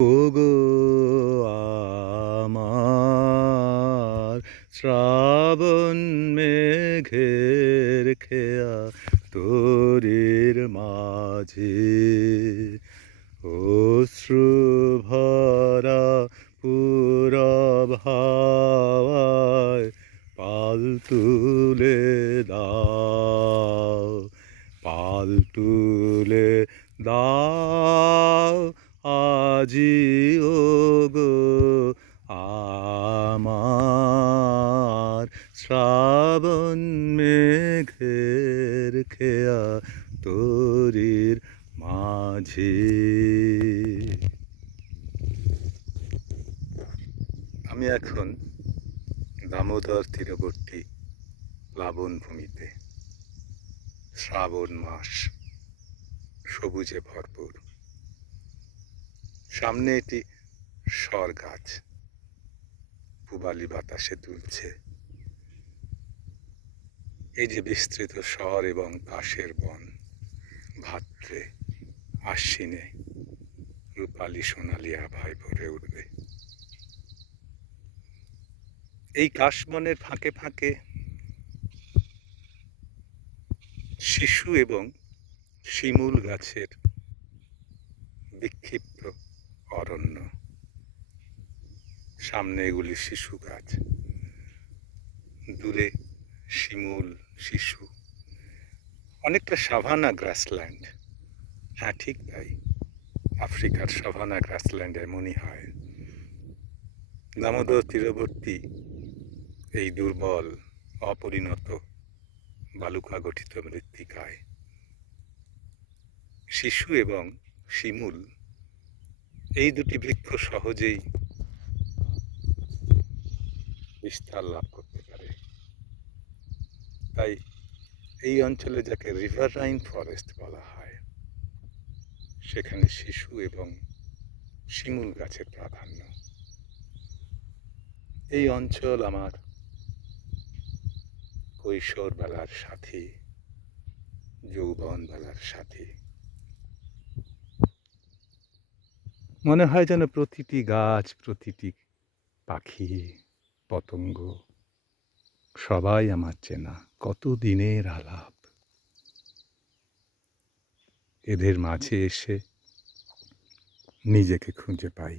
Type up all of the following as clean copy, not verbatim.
ওগো আমার শ্রাবণ মেঘের খেয়া তোরের মাঝে অশ্রু ভরা পুরব হাওয়ায় পাল তুলে দাও, পাল তুলে দাও আজি ওগো আমার শ্রাবণ মেঘের খেয়া তোরির মাঝে। আমি এখন দামোদর তীরবর্তী প্লাবন ভূমিতে। শ্রাবণ মাস, সবুজে ভরপুর। সামনে এটি সর গাছ, পূবালি বাতাসে দুলছে। এই যে বিস্তৃত সর এবং কাশের বন, ভাদ্রে আশ্বিনে রূপালি সোনালি আভায় ভরে উঠবে। এই কাশবনের ফাঁকে ফাঁকে শিশু এবং শিমুল গাছের বিক্ষিপ্ত অরণ্য। সামনে এগুলি শিশু গাছ, দূরে শিমুল, শিশু, অনেকটা সাভানা গ্রাসল্যান্ড। হ্যাঁ, ঠিক তাই, আফ্রিকার সাভানা গ্রাসল্যান্ড এমনই হয়। দামোদর তীরবর্তী এই দুর্বল, অপরিণত বালুকা গঠিত মৃত্তিকায় শিশু এবং শিমুল এই দুটি বৃক্ষ সহজেই বিস্তার লাভ করতে পারে। তাই এই অঞ্চলে যাকে রিভারাইন ফরেস্ট বলা হয়, সেখানে শিশু এবং শিমুল গাছের প্রাধান্য। এই অঞ্চল আমার কৈশোর বেলার সাথী, যৌবন বেলার সাথী। মনে হয় যেন প্রতিটি গাছ, প্রতিটি পাখি, পতঙ্গ সবাই আমার চেনা, কত দিনের আলাপ। এদের মাঝে এসে নিজেকে খুঁজে পাই।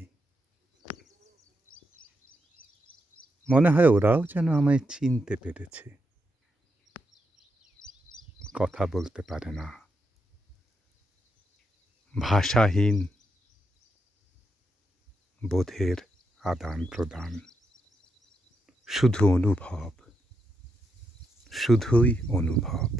মনে হয় ওরাও যেন আমায় চিনতে পেরেছে। কথা বলতে পারে না, ভাষাহীন বোধের আদান প্রদান, শুধু অনুভব, শুধুই অনুভব।